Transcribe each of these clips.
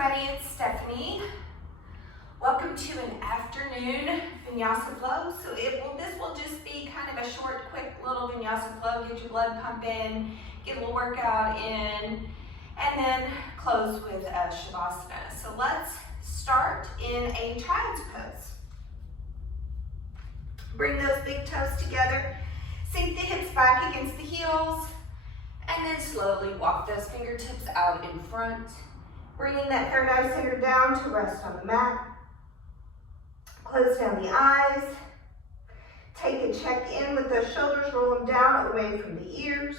everybody, it's Stephanie. Welcome to an afternoon Vinyasa flow. So this will just be kind of a short, quick little Vinyasa flow, get your blood pumping, get a little workout in, and then close with a Shavasana. So let's start in a child's pose. Bring those big toes together, sink the hips back against the heels, and then slowly walk those fingertips out in front. Bringing that third eye center down to rest on the mat. Close down the eyes. Take a check in with those shoulders, roll them down away from the ears.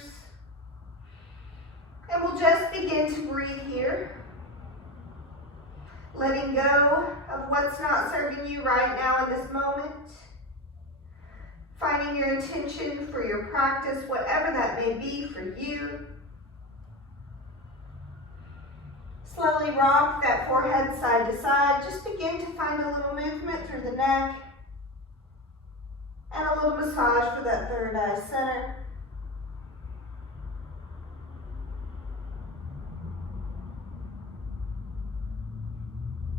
And we'll just begin to breathe here. Letting go of what's not serving you right now in this moment. Finding your intention for your practice, whatever that may be for you. Slowly rock that forehead side to side. Just begin to find a little movement through the neck. And a little massage for that third eye center.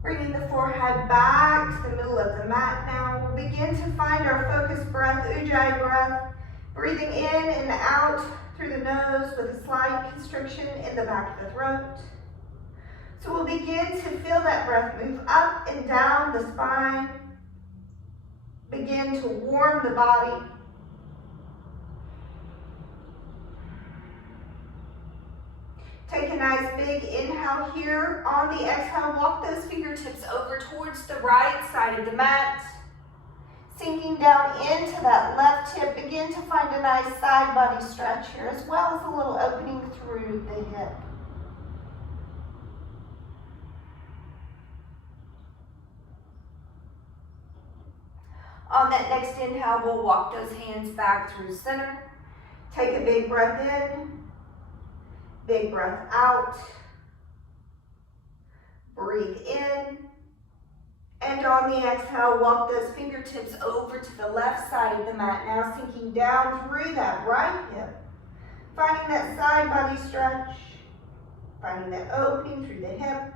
Bringing the forehead back to the middle of the mat now. We'll begin to find our focused breath, Ujjayi breath. Breathing in and out through the nose with a slight constriction in the back of the throat. So we'll begin to feel that breath move up and down the spine. Begin to warm the body. Take a nice big inhale here. On the exhale, walk those fingertips over towards the right side of the mat. Sinking down into that left hip. Begin to find a nice side body stretch here, as well as a little opening through the hip. On that next inhale, we'll walk those hands back through center. Take a big breath in, big breath out. Breathe in. And on the exhale, walk those fingertips over to the left side of the mat. Now sinking down through that right hip. Finding that side body stretch. Finding that opening through the hip.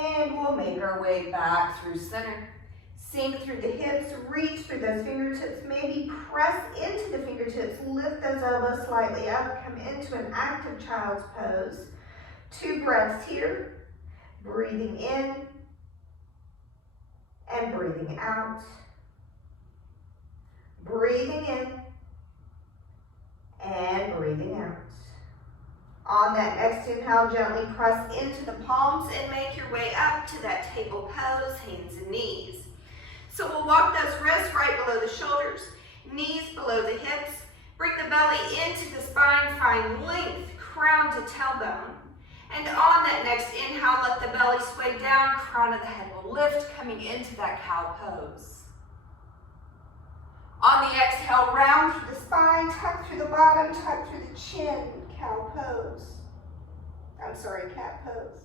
And we'll make our way back through center. Sink through the hips, reach through those fingertips, maybe press into the fingertips, lift those elbows slightly up, come into an active child's pose. 2 breaths here, breathing in and breathing out. Breathing in and breathing out. On that next inhale, gently press into the palms and make your way up to that table pose, hands and knees. So we'll walk those wrists right below the shoulders, knees below the hips. Bring the belly into the spine, find length, crown to tailbone. And on that next inhale, let the belly sway down, crown of the head will lift, coming into that cow pose. On the exhale, round through the spine, tuck through the bottom, tuck through the chin, cow pose. Cat pose.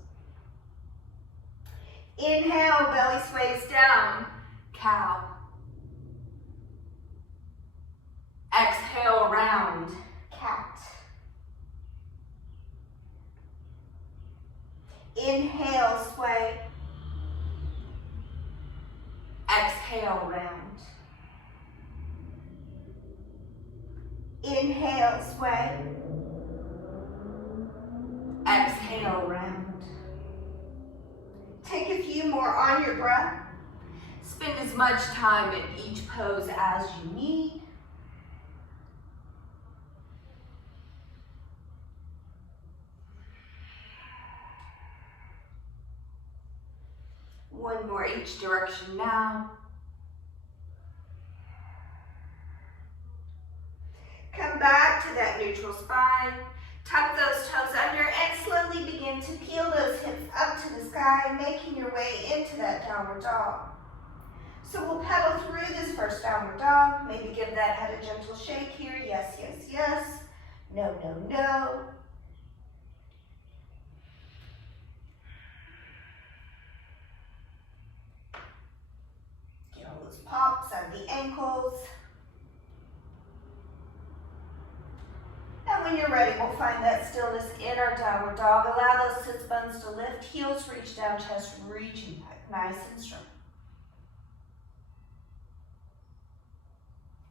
Inhale, belly sways down, cow. Exhale, round, cat. Inhale, sway. Exhale, round. Inhale, sway. Exhale, round. Take a few more on your breath. Spend as much time in each pose as you need. One more each direction now. Come back to that neutral spine. Tuck those toes under and slowly begin to peel those hips up to the sky, making your way into that downward dog. So we'll pedal through this first downward dog. Maybe give that head a gentle shake here. Yes, yes, yes. No, no, no. Get all those pops out of the ankles. When you're ready, we'll find that stillness in our downward dog. Allow those sits bones to lift, heels reach down, chest reaching back, nice and strong.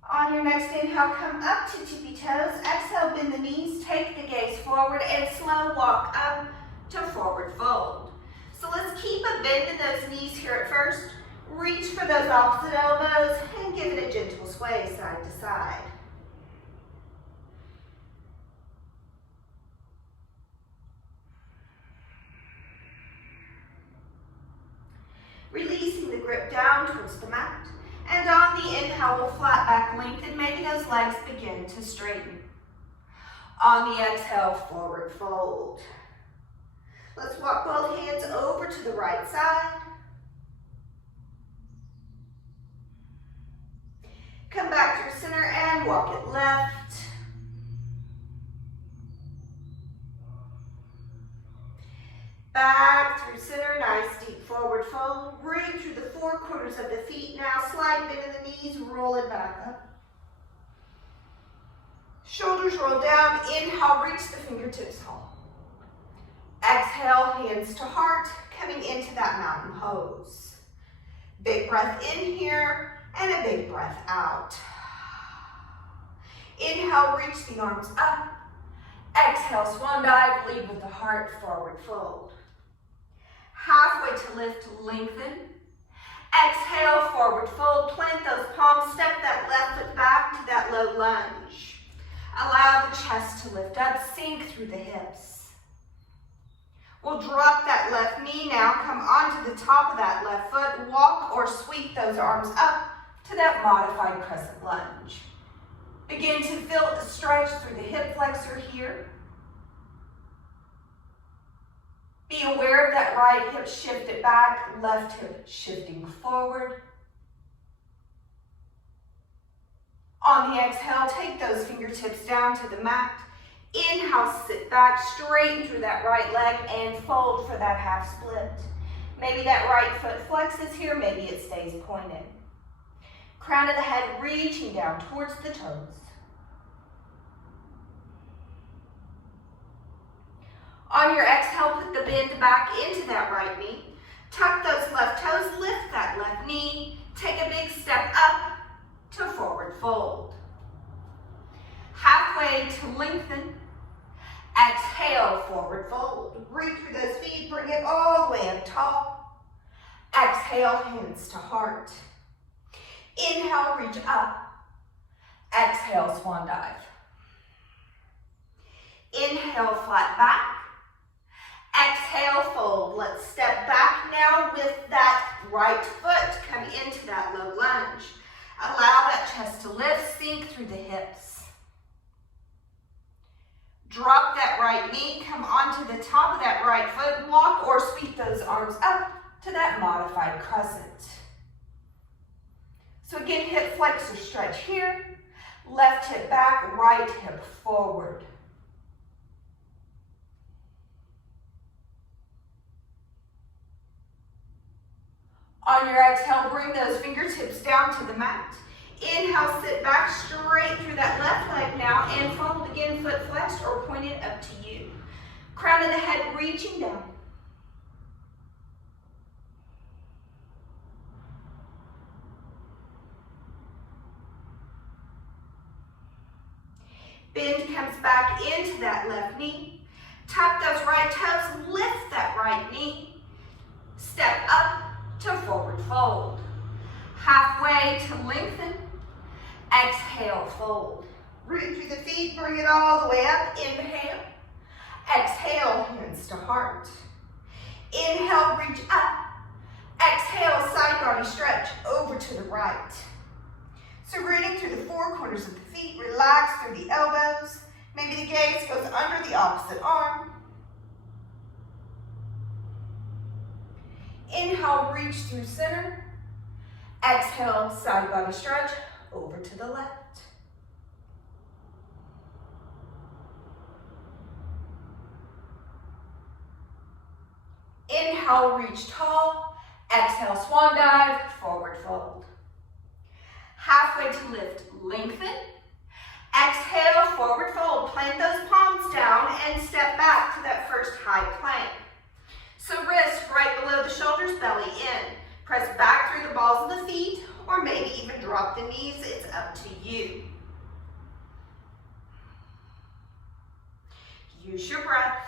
On your next inhale, come up to tippy toes. Exhale, bend the knees, take the gaze forward, and slow walk up to forward fold. So let's keep a bend in those knees here at first. Reach for those opposite elbows and give it a gentle sway side to side. Releasing the grip down towards the mat. And on the inhale, we'll flat back lengthen. Maybe those legs begin to straighten. On the exhale, forward fold. Let's walk both hands over to the right side. Come back through center and walk it left. Back through center, nice deep forward fold. Root through the four corners of the feet. Now slide bend in the knees, roll it back up. Shoulders roll down. Inhale, reach the fingertips home. Exhale, hands to heart, coming into that mountain pose. Big breath in here and a big breath out. Inhale, reach the arms up. Exhale, swan dive, lead with the heart, forward fold. Halfway to lift, lengthen. Exhale, forward fold, plant those palms, step that left foot back to that low lunge. Allow the chest to lift up, sink through the hips. We'll drop that left knee now, come onto the top of that left foot, walk or sweep those arms up to that modified crescent lunge. Begin to feel the stretch through the hip flexor here. Be aware of that right hip shifted back, left hip shifting forward. On the exhale, take those fingertips down to the mat. Inhale, sit back, straighten through that right leg and fold for that half split. Maybe that right foot flexes here, maybe it stays pointed. Crown of the head reaching down towards the toes. On your exhale, put the bend back into that right knee. Tuck those left toes, lift that left knee. Take a big step up to forward fold. Halfway to lengthen. Exhale, forward fold. Reach through those feet, bring it all the way up tall. Exhale, hands to heart. Inhale, reach up. Exhale, swan dive. Inhale, flat back. Exhale, fold. Let's step back now with that right foot. Come into that low lunge. Allow that chest to lift, sink through the hips. Drop that right knee, come onto the top of that right foot, walk or sweep those arms up to that modified crescent. So again, hip flexor stretch here, left hip back, right hip forward. On your exhale, bring those fingertips down to the mat. Inhale, sit back straight through that left leg now and fold again, foot flexed or pointed up to you. Crown of the head reaching down. Bend comes back into that left knee. Tuck those right toes, lift that right knee. Step up to forward fold. Halfway to lengthen. Exhale, fold. Root through the feet, bring it all the way up. Inhale. Exhale, hands to heart. Inhale, reach up. Exhale, side body stretch over to the right. So rooting through the four corners of the feet, relax through the elbows. Maybe the gaze goes under the opposite arm. Inhale, reach through center. Exhale, side body stretch over to the left. Inhale, reach tall. Exhale, swan dive, forward fold. Halfway to lift, lengthen. Exhale, forward fold. Plant those palms down and step back to that first high plank. So wrist right below the shoulders, belly in. Press back through the balls of the feet, or maybe even drop the knees. It's up to you. Use your breath.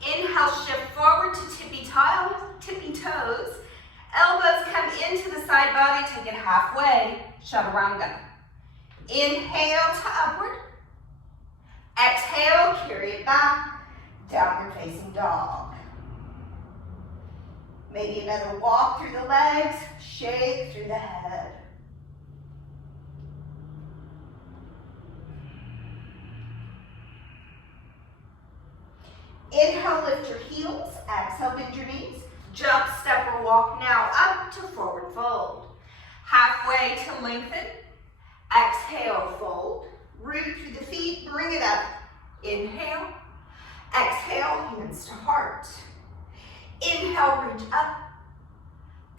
Inhale, shift forward to tippy toes. Elbows come into the side body, take it halfway, chaturanga. Inhale to upward. Exhale, carry it back, downward facing dog. Maybe another walk through the legs, shake through the head. Inhale, lift your heels. Exhale, bend your knees. Jump, step, or walk now up to forward fold. Halfway to lengthen. Exhale, fold. Root through the feet, bring it up. Inhale. Exhale, hands to heart. Inhale, reach up.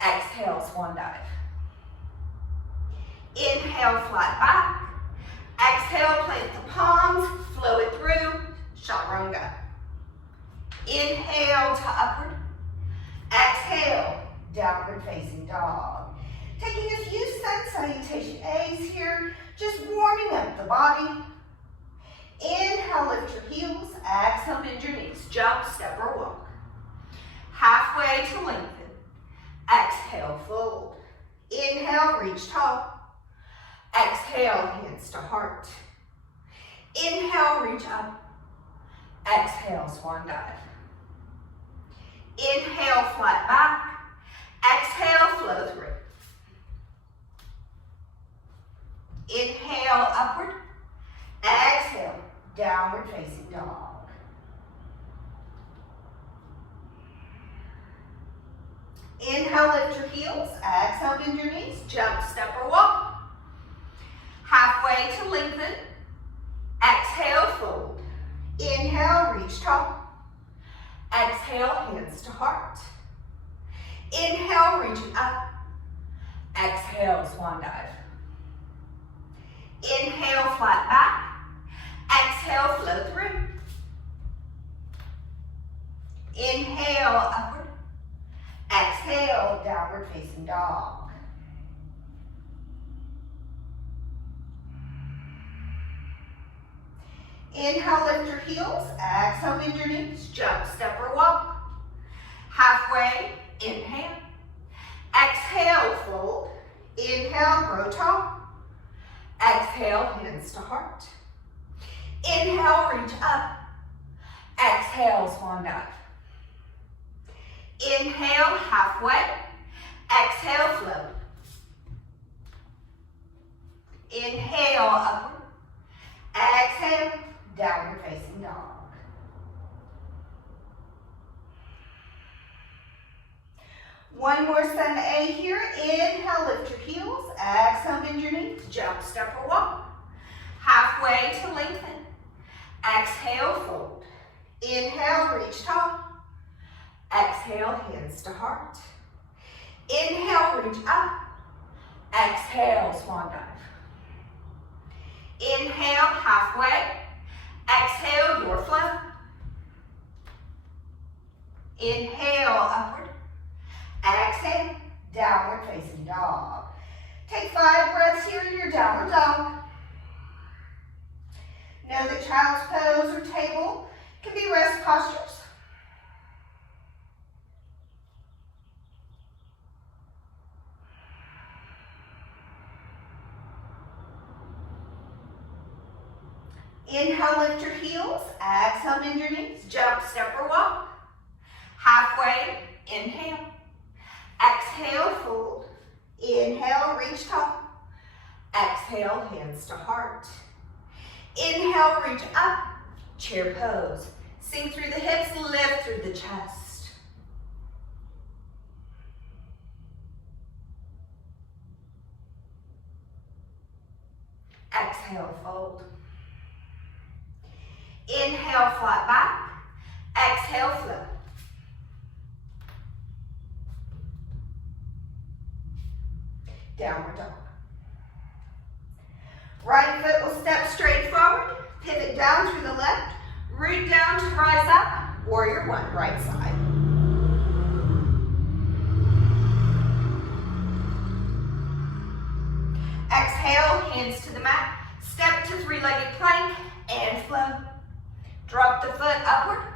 Exhale, swan dive. Inhale, flat back. Exhale, plant the palms, flow it through, chaturanga. Inhale to upward. Exhale, downward facing dog. Taking a few sun salutation A's here, just warming up the body. Inhale, lift your heels. Exhale, bend your knees. Jump, step, or walk. Halfway to lengthen. Exhale, fold. Inhale, reach tall. Exhale, hands to heart. Inhale, reach up. Exhale, swan dive. Inhale, flat back. Exhale, flow through. Inhale, upward. Exhale, downward facing dog. Inhale, lift your heels. Exhale, bend your knees. Jump, step, or walk. Halfway to lengthen. Exhale, fold. Inhale, reach tall. Exhale, hands to heart. Inhale, reach up. Exhale, swan dive. Inhale, flat back. Exhale, flow through. Inhale, upward. Exhale, downward facing dog. Inhale, lift your heels. Exhale, bend your knees. Jump, step, or walk. Halfway, inhale. Exhale, fold. Inhale, grow tall. Exhale, hands to heart. Inhale, reach up. Exhale, swan dive. Inhale, halfway. Exhale, float. Inhale, upward. Exhale, downward facing dog. One more sun A here. Inhale, lift your heels. Exhale, bend your knees. Jump, step, or walk. Halfway to lengthen. Exhale, fold. Inhale, reach tall. Exhale, hands to heart. Inhale, reach up. Exhale, swan dive. Inhale, halfway. Exhale, your flow. Inhale, upward. Exhale, downward facing dog. Take 5 breaths here in your downward dog. Know that child's pose or table can be rest postures. Inhale, lift your heels. Exhale, bend your knees. Jump, step, or walk. Halfway, inhale. Exhale, fold. Inhale, reach tall. Exhale, hands to heart. Inhale, reach up. Chair pose. Sink through the hips, lift through the chest. Exhale, fold. Inhale, flat back. Exhale, flow. Downward dog. Right foot will step straight forward, pivot down through the left, root down to rise up, warrior one, right side. Exhale, hands to the mat, step to three-legged plank and flow. Drop the foot upward.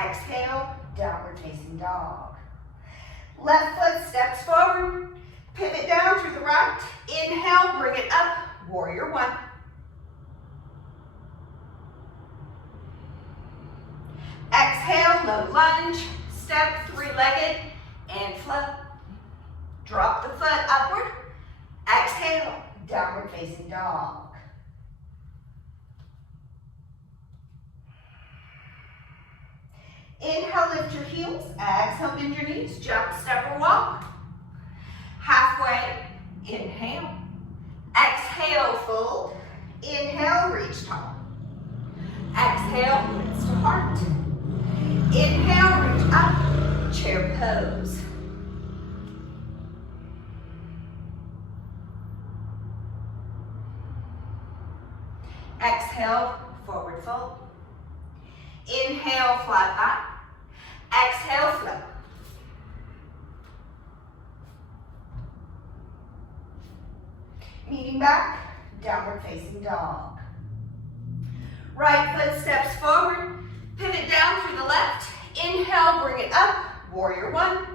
Exhale, downward facing dog. Left foot steps forward, pivot down through the right. Inhale, bring it up, warrior one. Exhale, low lunge, step three-legged and flow. Drop the foot upward. Exhale, downward facing dog. Inhale, lift your heels. Exhale, bend your knees. Jump, step, or walk. Halfway, inhale. Exhale, fold. Inhale, reach tall. Exhale, hands to heart. Inhale, reach up, chair pose. Exhale, forward fold. Inhale, flat back. Exhale, flow. Meeting back, downward facing dog. Right foot steps forward, pivot down through the left. Inhale, bring it up, warrior one.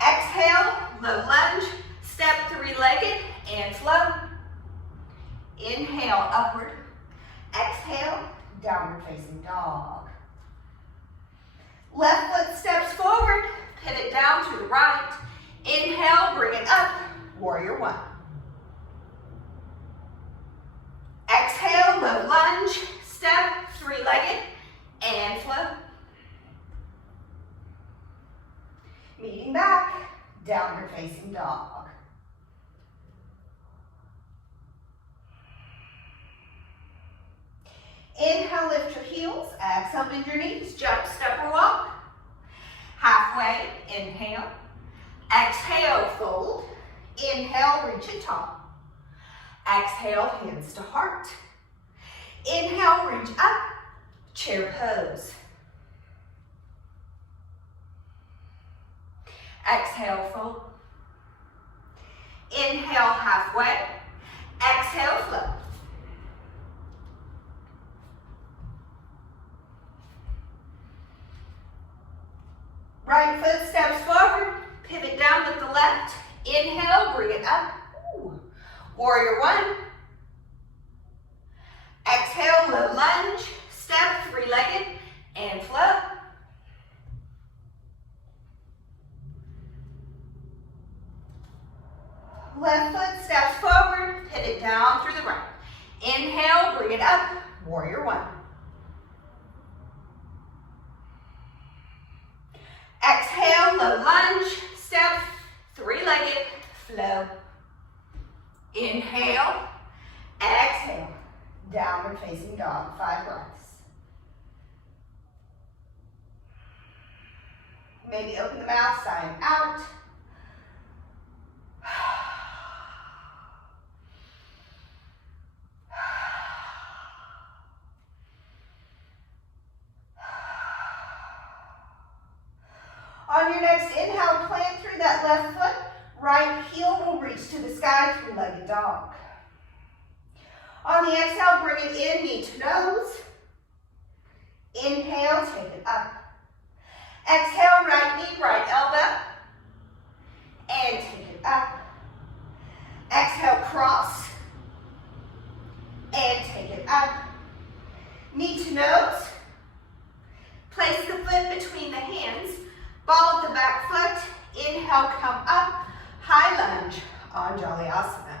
Exhale, low lunge, step three-legged and flow. Inhale, upward. Exhale, downward facing dog. Left foot steps forward, pivot down to the right. Inhale, bring it up, warrior one. Exhale, low lunge, step, three-legged, and flow. Meeting back, downward facing dog. Inhale, lift your heels. Exhale, bend your knees. Jump, step, or walk. Halfway, inhale. Exhale, fold. Inhale, reach it tall. Exhale, hands to heart. Inhale, reach up, chair pose. Exhale, fold. Inhale, halfway. Exhale, flow. Right foot steps forward, pivot down with the left. Inhale, bring it up. Ooh. Warrior one. Exhale, low lunge, step, three-legged, and flow. Left foot steps forward, pivot down through the right. Inhale, bring it up, warrior one. Exhale, low lunge, step, three-legged, flow. Inhale, exhale, downward facing dog, 5 breaths. Maybe open the mouth, sign out. On your next inhale, plant through that left foot. Right heel will reach to the sky, three-legged dog. On the exhale, bring it in, knee to nose. Inhale, take it up. Exhale, right knee, right elbow. And take it up. Exhale, cross. And take it up. Knee to nose. Place the foot between the hands. Ball of the back foot. Inhale, come up. High lunge on Jalyasana.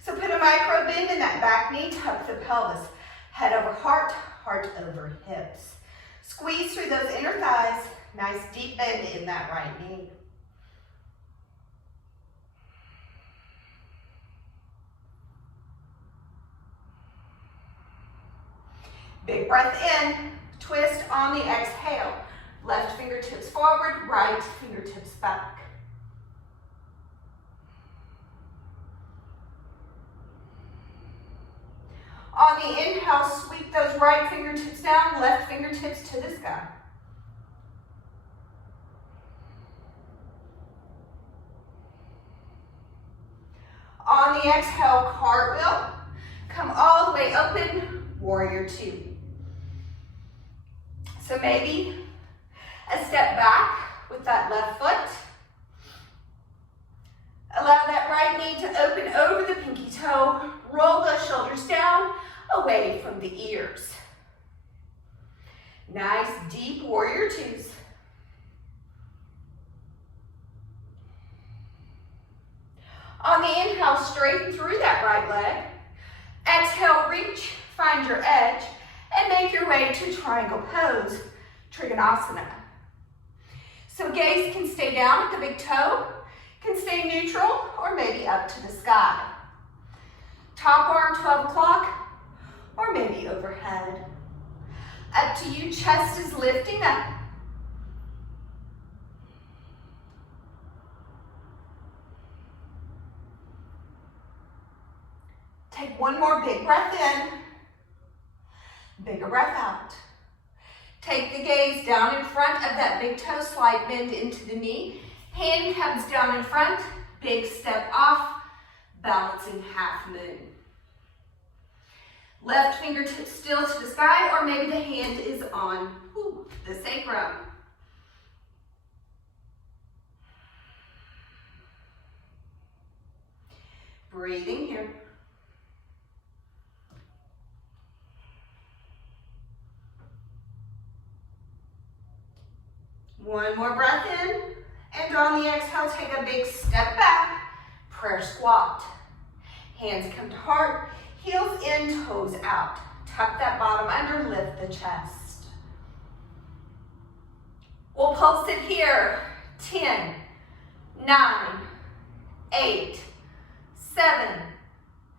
So put a micro bend in that back knee, tuck the pelvis, head over heart, heart over hips. Squeeze through those inner thighs, nice deep bend in that right knee. Big breath in, twist on the exhale. Left fingertips forward, right fingertips back. On the inhale, sweep those right fingertips down, left fingertips to the sky. On the exhale, cartwheel. Come all the way open, warrior two. So maybe a step back with that left foot. Allow that right knee to open over the pinky toe. Roll those shoulders down, away from the ears. Nice deep warrior twos. On the inhale, straighten through that right leg. Exhale, reach, find your edge, and make your way to triangle pose, Trikonasana. So gaze can stay down at the big toe, can stay neutral, or maybe up to the sky. Top arm 12 o'clock, or maybe overhead. Up to you, chest is lifting up. Take one more big breath in, bigger breath out. Take the gaze down in front of that big toe, slight bend into the knee. Hand comes down in front, big step off, balancing half moon. Left fingertips still to the sky, or maybe the hand is on the sacrum. Breathing here. One more breath in, and on the exhale, take a big step back, prayer squat. Hands come to heart, heels in, toes out. Tuck that bottom under, lift the chest. We'll pulse it here. 10, 9, 8, 7,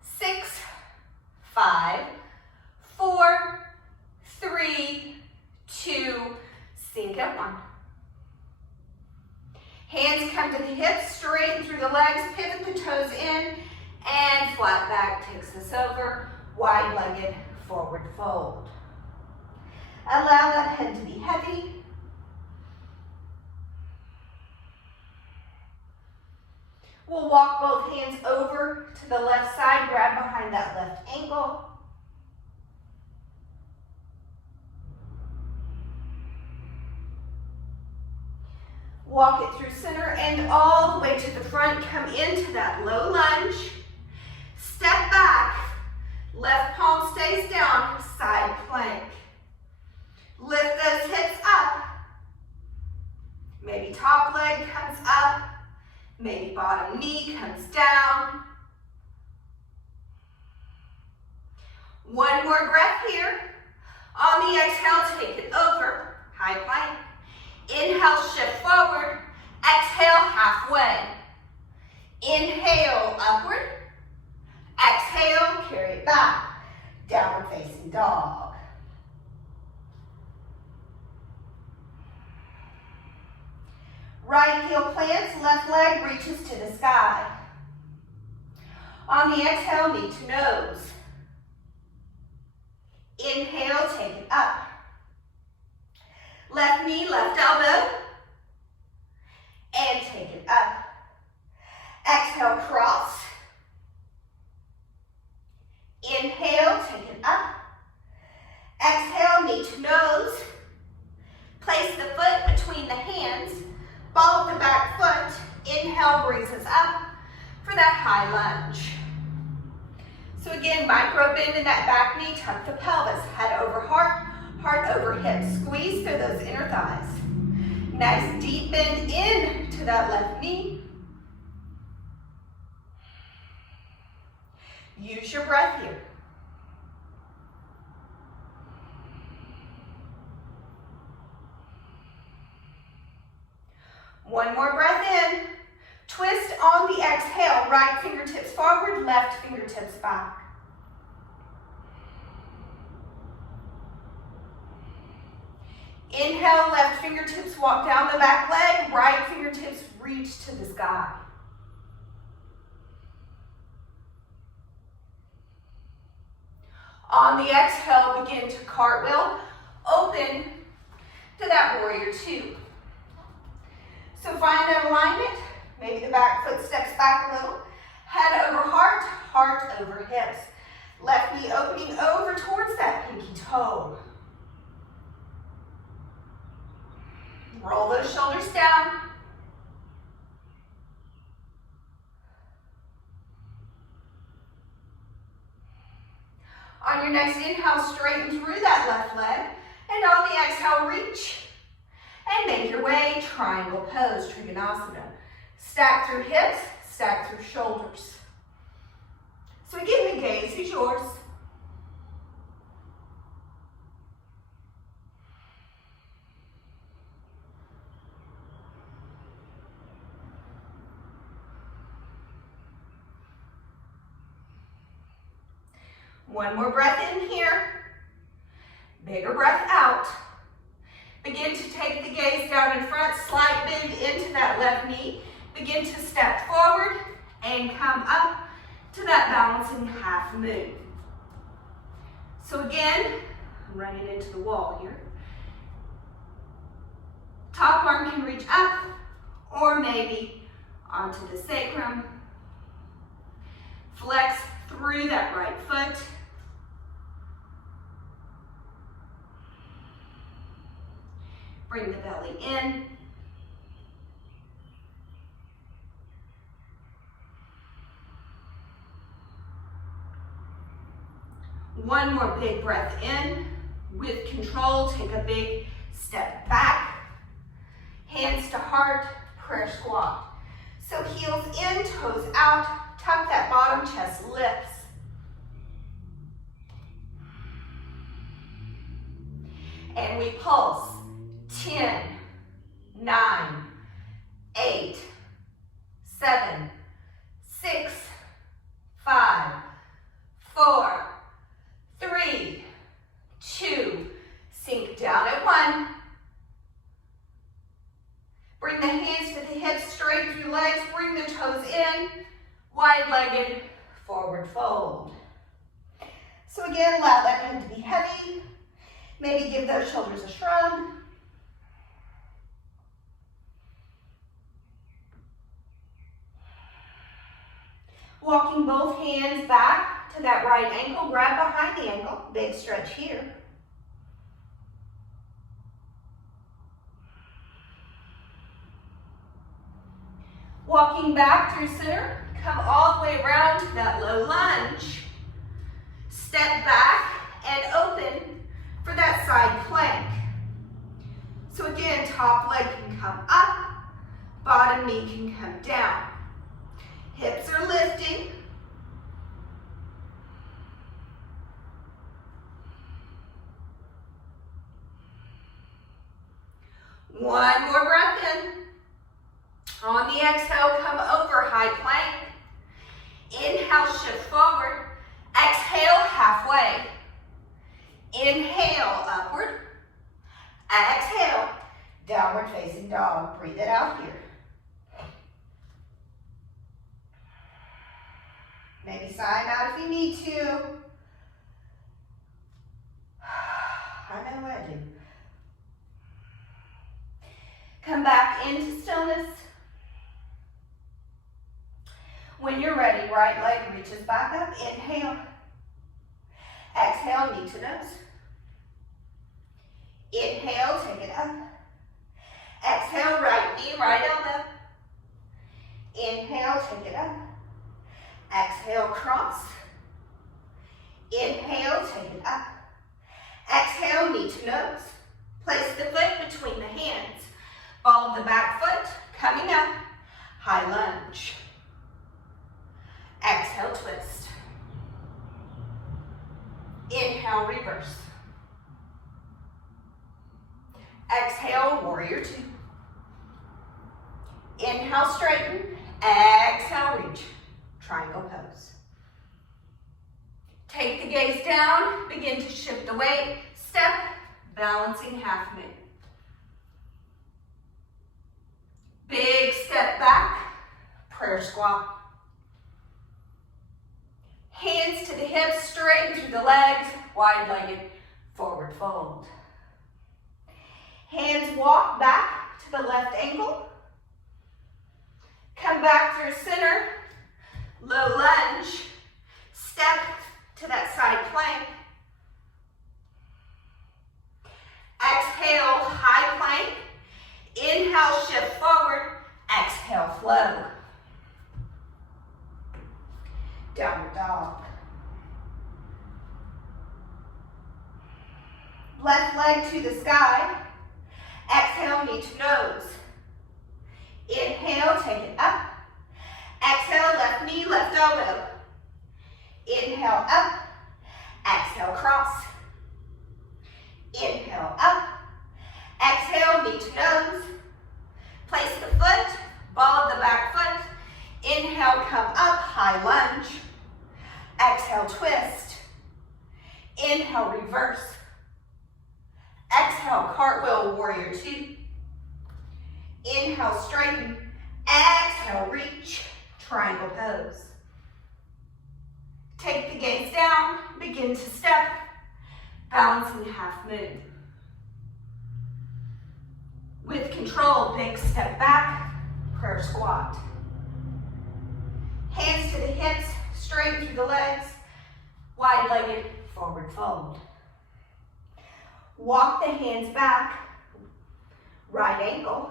6, 5, 4, 3, 2, sink at 1. Hands come to the hips, straighten through the legs, pivot the toes in, and flat back takes us over, wide-legged forward fold. Allow that head to be heavy. We'll walk both hands over to the left side, grab behind that left ankle. Walk it through center and all the way to the front. Come into that low lunge. Step back. Left palm stays down. Side plank. Lift those hips up. Maybe top leg comes up. Maybe bottom knee comes down. One more breath here. On the exhale, take it over. High plank. Inhale, shift forward. Exhale, halfway. Inhale, upward. Exhale, carry it back. Downward facing dog. Right heel plants, left leg reaches to the sky. On the exhale, knee to nose. Inhale, take it up. Left knee, left elbow, and take it up. Exhale, cross. Inhale, take it up. Exhale, knee to nose. Place the foot between the hands. Ball of the back foot. Inhale brings us up for that high lunge. So again, micro bend in that back knee, tuck the pelvis, head over heart, heart over hips. Squeeze through those inner thighs. Nice deep bend in to that left knee. Use your breath here. One more breath in. Twist on the exhale. Right fingertips forward, left fingertips back. Inhale, left fingertips walk down the back leg. Right fingertips reach to the sky. On the exhale, begin to cartwheel, open to that warrior two. So find that alignment. Maybe the back foot steps back a little. Head over heart, heart over hips. Left knee opening over towards that pinky toe. Roll those shoulders down. On your next inhale, straighten through that left leg. And on the exhale, reach. And make your way, triangle pose, Trikonasana. Stack through hips, stack through shoulders. So again, the gaze is yours. One more breath in here. Bigger breath out. Begin to take the gaze down in front, slight bend into that left knee. Begin to step forward and come up to that balancing half moon. So again, I'm running into the wall here. Top arm can reach up or maybe onto the sacrum. Flex through that right foot. Bring the belly in. One more big breath in. With control, take a big step back. Hands to heart, prayer squat. So heels in, toes out. Tuck that bottom chest lifts. And we pulse. 10, 9, 8, 7, 6, 5, 4, 3, 2, sink down at 1. Bring the hands to the hips, straight through legs, bring the toes in, wide-legged, forward fold. So again, allow that head to be heavy. Maybe give those shoulders a shrug. Walking both hands back to that right ankle, grab behind the ankle, big stretch here. Walking back through center, come all the way around to that low lunge. Step back and open for that side plank. So again, top leg can come up, bottom knee can come down. Hips are lifting. One more breath in. On the exhale, come over high plank. Inhale, shift forward. Exhale, halfway. Inhale, upward. Exhale, downward facing dog. Breathe it out here. Maybe sign out if you need to. I know I do. Come back into stillness. When you're ready, right leg reaches back up. Inhale. Exhale, knee to nose. Inhale, take it up. Exhale, right knee, right elbow. Inhale, take it up. Exhale, cross. Inhale, take it up. Exhale, knee to nose. Place the foot between the hands. Ball of the back foot coming up. High lunge. Exhale, twist. Inhale, reverse. Exhale, warrior two. Inhale, straighten. Exhale, reach. Triangle pose. Take the gaze down, begin to shift the weight, step, balancing half moon. Big step back, prayer squat. Hands to the hips, straighten through the legs, wide-legged forward fold. Hands walk back to the left ankle. Come back through center, low lunge, step to that side plank. Exhale, high plank. Inhale, shift forward. Exhale, flow. Downward dog. Left leg to the sky. Exhale, knee to nose. Inhale, take it up. Exhale, left knee, left elbow. Inhale, up. Exhale, cross. Inhale, up. Exhale, knee to nose. Place the foot, ball of the back foot. Inhale, come up, high lunge. Exhale, twist. Inhale, reverse. Exhale, cartwheel, warrior two. Inhale, straighten. Exhale, reach, triangle pose. Take the gaze down, begin to step, balancing half moon. With control, big step back, prayer squat. Hands to the hips, straighten through the legs, wide-legged forward fold. Walk the hands back, right ankle.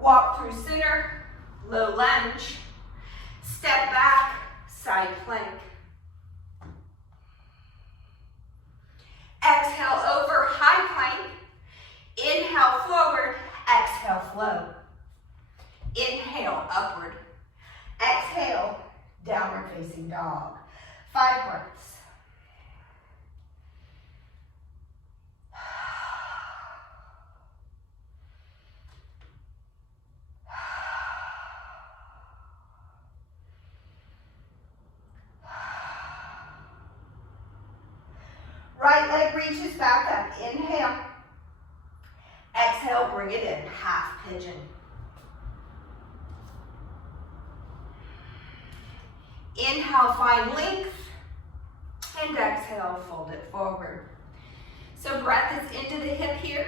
Walk through center, low lunge. Step back, side plank. Exhale over, high plank. Inhale forward, exhale flow. Inhale upward. Exhale, downward facing dog. 5 breaths. Right leg reaches back up. Inhale. Exhale, bring it in. Half pigeon. Inhale, find length. And exhale, fold it forward. So breath is into the hip here.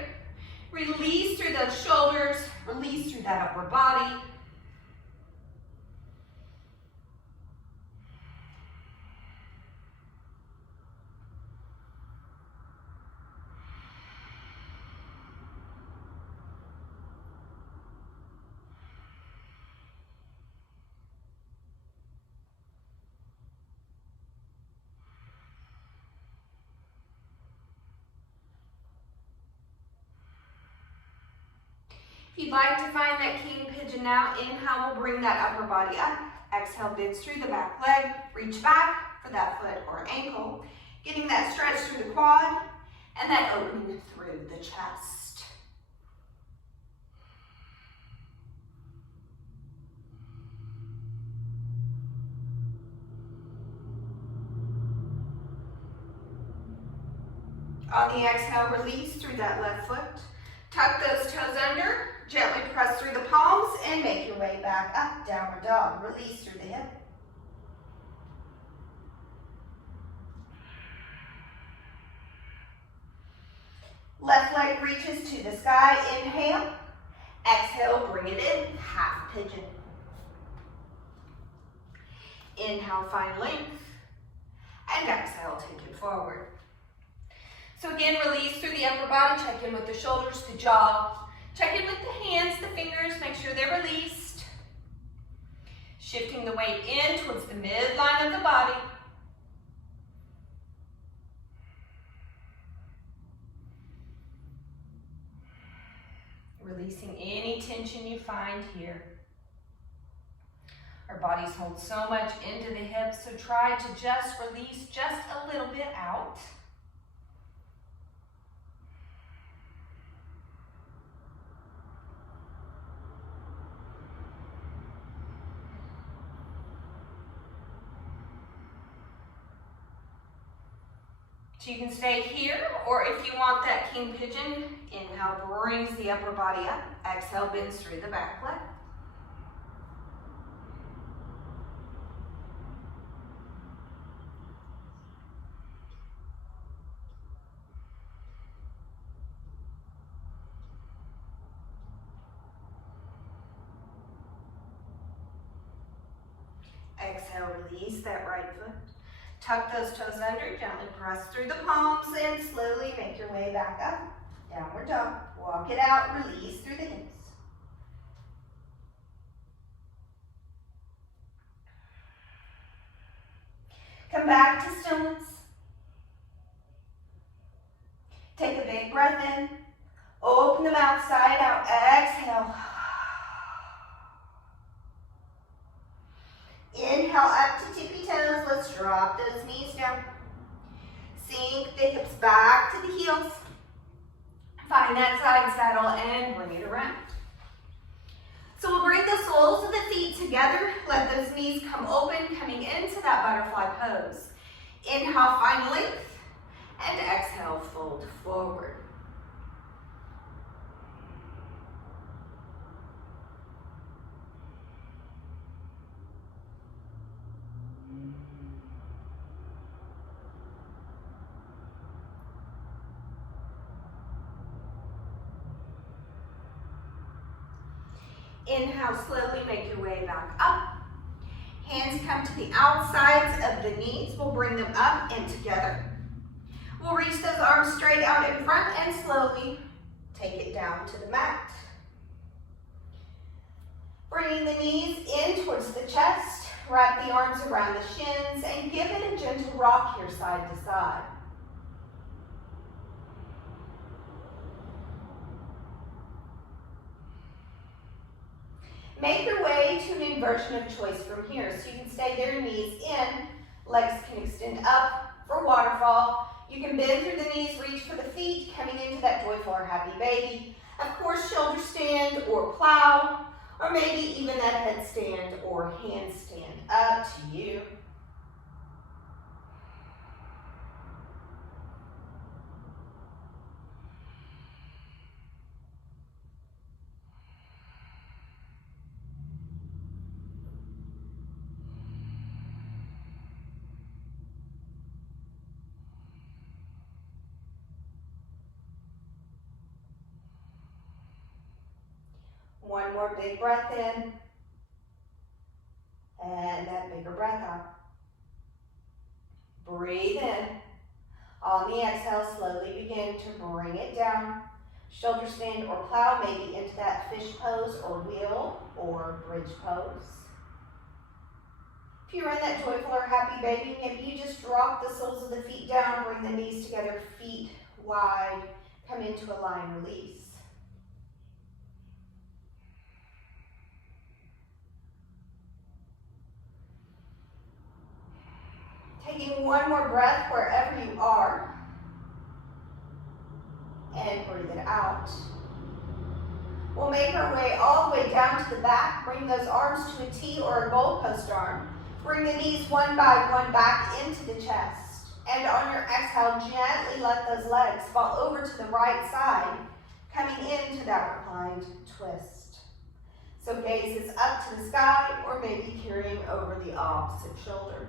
Release through those shoulders. Release through that upper body. If you'd like to find that king pigeon now, inhale, we'll bring that upper body up. Exhale, bends through the back leg. Reach back for that foot or ankle. Getting that stretch through the quad and that opening through the chest. On the exhale, release through that left foot. Tuck those toes under. Gently press through the palms and make your way back up, downward dog. Release through the hip. Left leg reaches to the sky. Inhale. Exhale, bring it in. Half pigeon. Inhale, find length. And exhale, take it forward. So again, release through the upper body. Check in with the shoulders, the jaw. Check in with the hands, the fingers, make sure they're released. Shifting the weight in towards the midline of the body. Releasing any tension you find here. Our bodies hold so much into the hips, so try to just release just a little bit out. So you can stay here, or if you want that king pigeon, inhale brings the upper body up, exhale bends through the back leg. Exhale, release that right foot. Tuck those toes under, gently press through the palms and slowly make your way back up. Downward dog. Walk it out, release through the hips. Come back to stillness. Take a big breath in. Open the mouth side out. Exhale. Inhale up to tippy toes. Let's drop those knees down. Sink the hips back to the heels. Find that side saddle and bring it around. So we'll bring the soles of the feet together. Let those knees come open, coming into that butterfly pose. Inhale, find length, and exhale, fold forward. Inhale, slowly make your way back up. Hands come to the outsides of the knees. We'll bring them up and together. We'll reach those arms straight out in front and slowly take it down to the mat. Bringing the knees in towards the chest. Wrap the arms around the shins and give it a gentle rock here side to side. Make your way to an inversion of choice from here. So you can stay there, knees in, legs can extend up for waterfall. You can bend through the knees, reach for the feet, coming into that joyful or happy baby. Of course, shoulder stand or plow, or maybe even that headstand or handstand, up to you. One more big breath in, and that bigger breath out. Breathe in. On the exhale, slowly begin to bring it down. Shoulder stand or plow, maybe into that fish pose or wheel or bridge pose. If you're in that joyful or happy baby, maybe you just drop the soles of the feet down, bring the knees together, feet wide, come into a lying release. Taking one more breath wherever you are. And breathe it out. We'll make our way all the way down to the back. Bring those arms to a T or a goalpost arm. Bring the knees one by one back into the chest. And on your exhale, gently let those legs fall over to the right side, coming into that reclined twist. So gaze is up to the sky or maybe carrying over the opposite shoulder.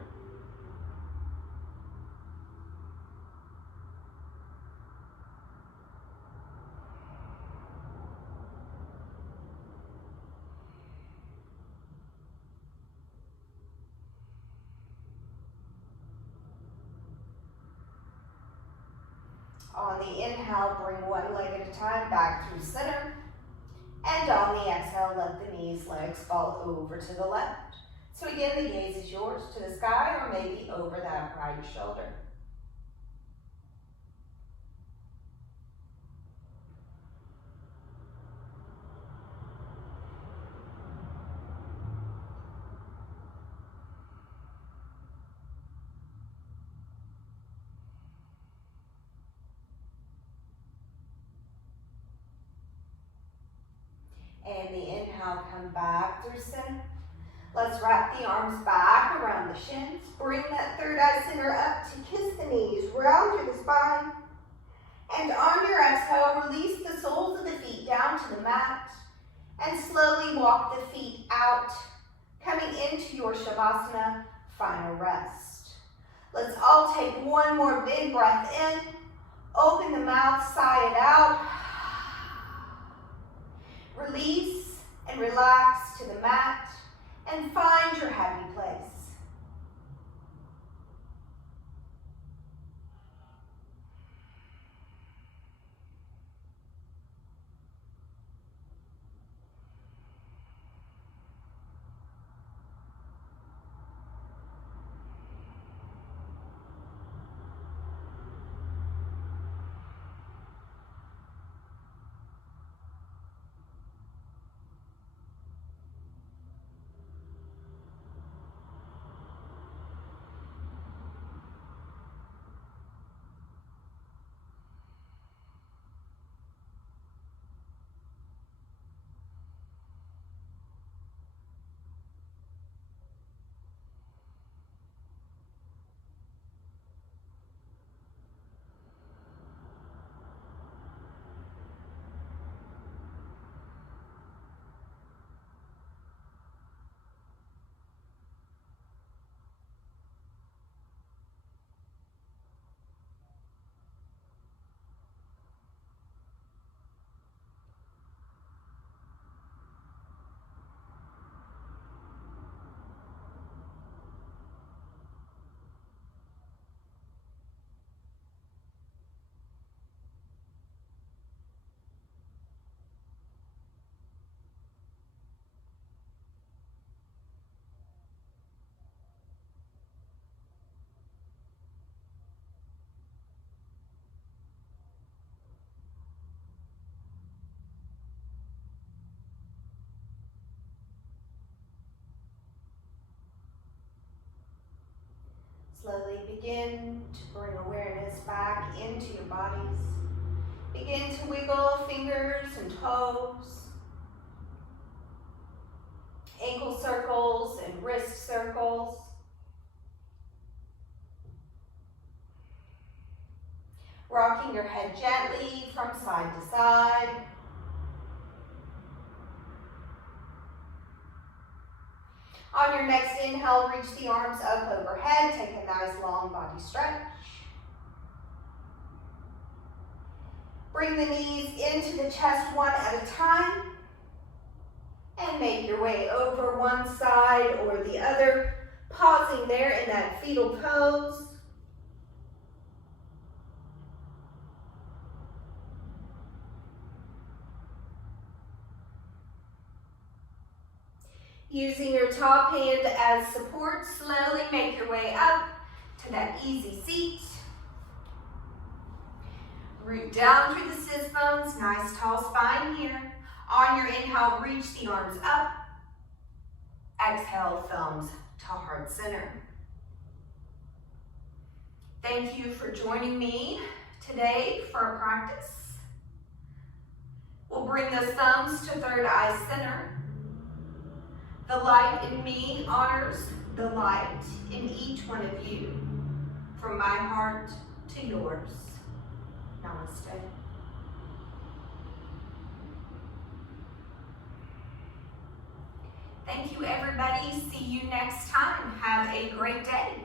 On the inhale, bring one leg at a time back through center. And on the exhale, let the knees, legs fall over to the left. So again, the gaze is yours, to the sky or maybe over that right shoulder. And the inhale, come back through center. Let's wrap the arms back around the shins. Bring that third eye center up to kiss the knees, round through the spine. And on your exhale, release the soles of the feet down to the mat. And slowly walk the feet out, coming into your Shavasana final rest. Let's all take one more big breath in. Open the mouth, sigh it out. Release and relax to the mat and find your happy place. slowly begin to bring awareness back into your bodies. Begin to wiggle fingers and toes, ankle circles and wrist circles. Rocking your head gently from side to side. On your next inhale, reach the arms up overhead. Take a nice long body stretch. Bring the knees into the chest one at a time. And make your way over one side or the other, pausing there in that fetal pose. Using your top hand as support, slowly make your way up to that easy seat. Root down through the sit bones, nice tall spine here. On your inhale, reach the arms up. Exhale, thumbs to heart center. Thank you for joining me today for our practice. We'll bring the thumbs to third eye center. The light in me honors the light in each one of you. From my heart to yours. Namaste. Thank you, everybody. See you next time. Have a great day.